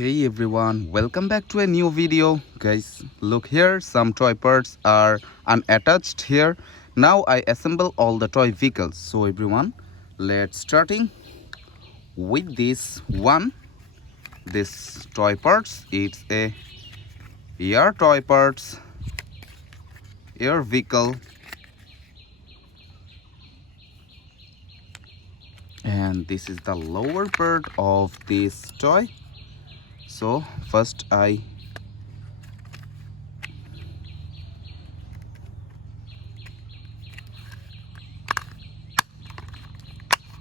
Hey everyone, welcome back to a new video. Guys, look here, some toy parts are unattached here. Now I assemble all the toy vehicles. So everyone, let's starting with this one. This toy parts, it's a air toy parts, air vehicle. And this is the lower part of this toy. So first oh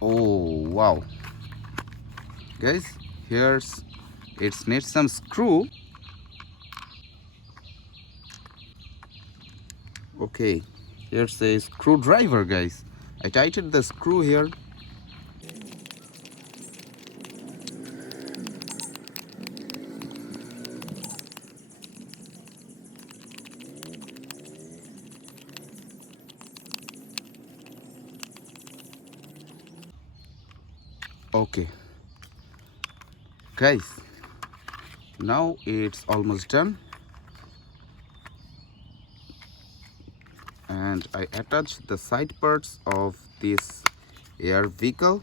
wow, guys, here's it needs some screw. Okay, here's a screwdriver, guys. I tightened the screw here. Okay, guys, now it's almost done. And I attach the side parts of this air vehicle.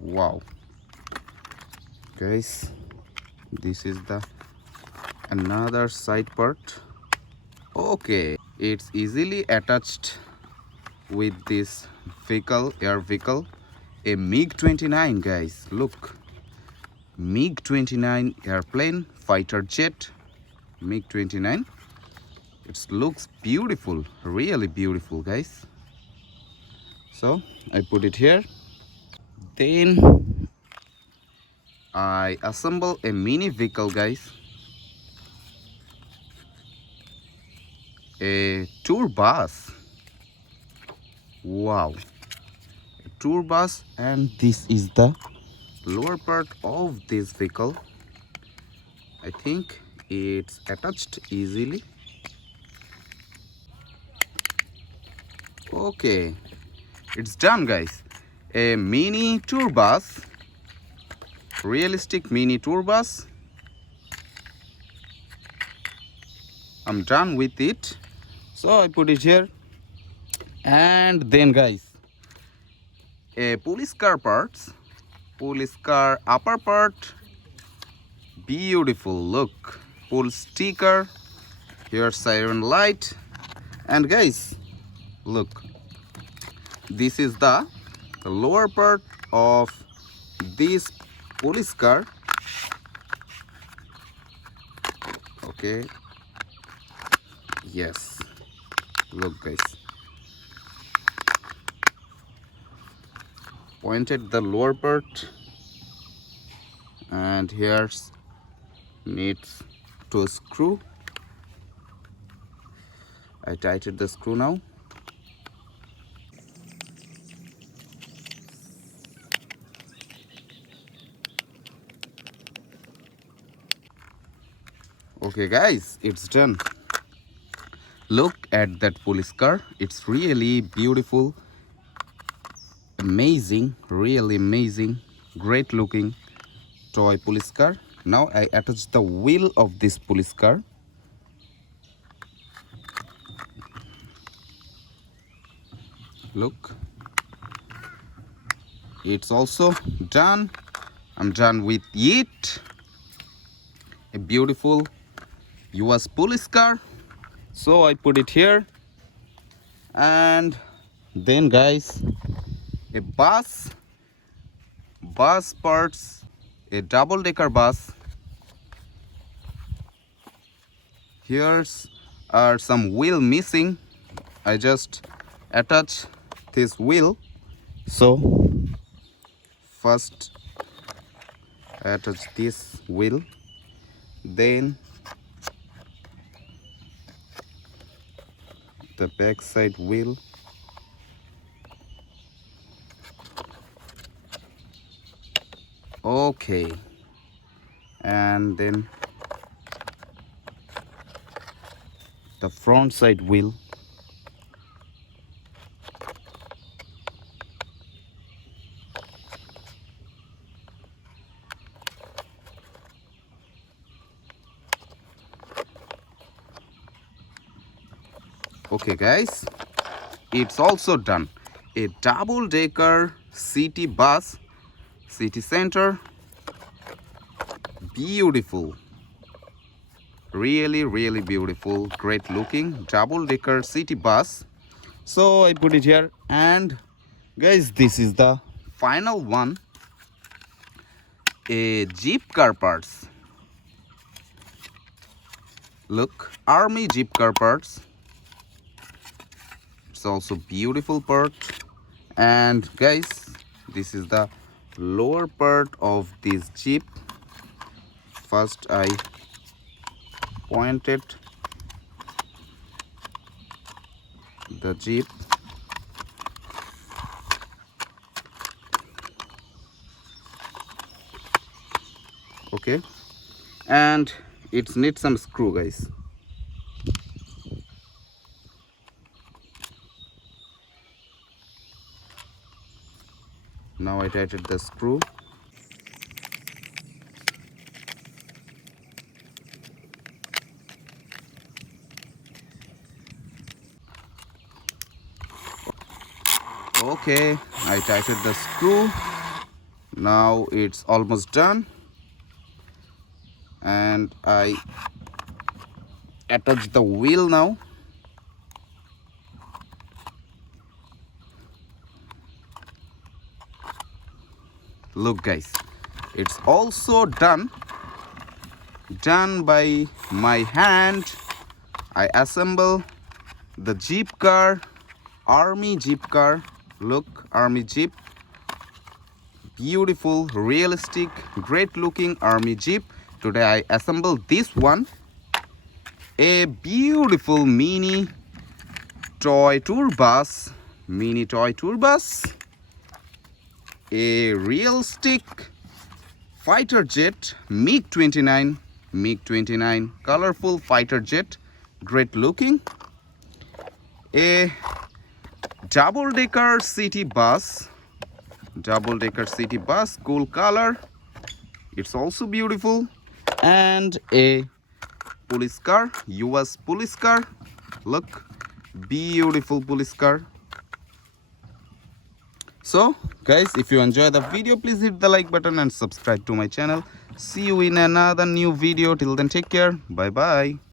Wow, guys, this is the another side part. Okay, it's easily attached with this vehicle, air vehicle, a MiG-29, guys. Look, MiG-29 airplane, fighter jet, MiG-29. It looks beautiful, really beautiful, guys. So I put it here. Then I assemble a mini vehicle, guys. A tour bus. Wow, a tour bus, and this is the lower part of this vehicle. I think it's attached easily. Okay, it's done, guys. A mini tour bus, realistic mini tour bus. I'm done with it, so I put it here. And then, guys, a police car parts, police car upper part, beautiful. Look, pull sticker, here siren light. And guys, look, this is the lower part of this police car. Okay, yes, look, guys, pointed the lower part, and here's needs to screw. I tightened the screw now. Okay, guys, it's done. Look at that police car. It's really beautiful, amazing, really amazing, great looking toy police car. Now I attach the wheel of this police car. Look, it's also done. I'm done with it. A beautiful US police car. So I put it here. And then, guys, a bus parts, a double-decker bus. Here's are some wheel missing. I just attach this wheel. So first I attach this wheel, then the back side wheel, Okay, and then the front side wheel. Okay guys, it's also done. A double-decker city bus, city center. Beautiful, really beautiful, great looking double-decker city bus. So I put it here, and guys, this is the final one, a Jeep car parts. Look, army Jeep car parts. It's also beautiful part. And guys, this is the lower part of this Jeep. First I pointed the Jeep. Okay, and it needs some screw, guys. Now I tightened the screw. Okay, I tightened the screw. Now it's almost done, and I attach the wheel now. Look guys, it's also done by my hand. I assemble the Jeep car, army Jeep car. Look, army Jeep, beautiful, realistic, great looking army Jeep. Today I assembled this one, a beautiful mini toy tour bus, a realistic fighter jet, MiG-29, colorful fighter jet, great looking, a double-decker city bus, cool color, it's also beautiful, and a police car, US police car. Look, beautiful police car. So guys, if you enjoy the video, please hit the like button and subscribe to my channel. See you in another new video. Till then, take care. Bye bye.